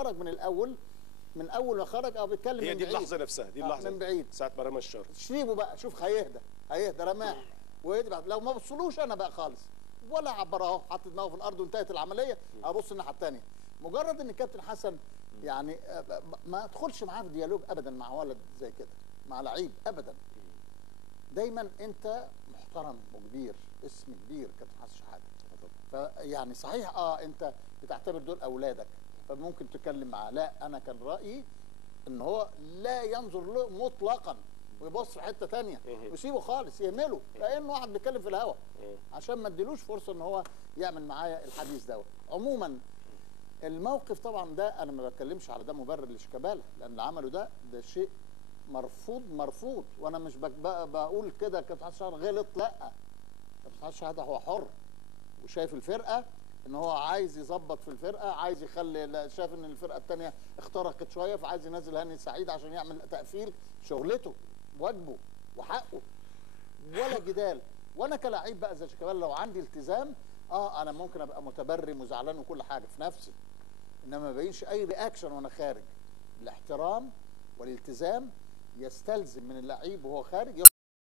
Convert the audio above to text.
خرج من الاول، من اول ما خرج بيتكلم هي من دي بعيد. اللحظه نفسها، دي اللحظه من بعيد ساعه ما رمى الشر. سيبه بقى، شوف هيهدى رماه ويهدى بعد. لو ما بصلوش انا بقى خالص ولا عبر اهو، حط دماغه في الارض وانتهت العمليه، ابص الناحيه الثانيه. مجرد ان الكابتن حسن يعني ما ادخلش معاه في ديالوج ابدا مع ولد زي كده، مع لعيب ابدا. دايما انت محترم وكبير، اسم كبير كابتن حسن شحاته. فيعني صحيح انت بتعتبر دول اولادك فممكن تتكلم معاه، لا انا كان رايي ان هو لا ينظر له مطلقا ويبص في حته ثانيه ويسيبه خالص، يهمله كانه واحد بيتكلم في الهوا عشان ما اديلوش فرصه ان هو يعمل معايا الحديث دوت. عموما الموقف طبعا ده انا ما بتكلمش على ده مبرر لشيكابالا، لان اللي عمله ده شيء مرفوض. وانا مش بقول كده كابتن حسن شحاته غلط، لا، كابتن حسن شحاته هو حر وشايف الفرقه ان هو عايز يظبط في الفرقه، عايز يخلي، شايف ان الفرقه الثانيه اخترقت شويه فعايز ينزل هاني سعيد عشان يعمل تقفيل، شغلته واجبه وحقه ولا جدال. وانا كلاعب بقى زي شيكابالا لو عندي التزام انا ممكن ابقى متبرم وزعلان وكل حاجه في نفسي، انما ما بينش اي رياكشن وانا خارج. الاحترام والالتزام يستلزم من اللعيب وهو خارج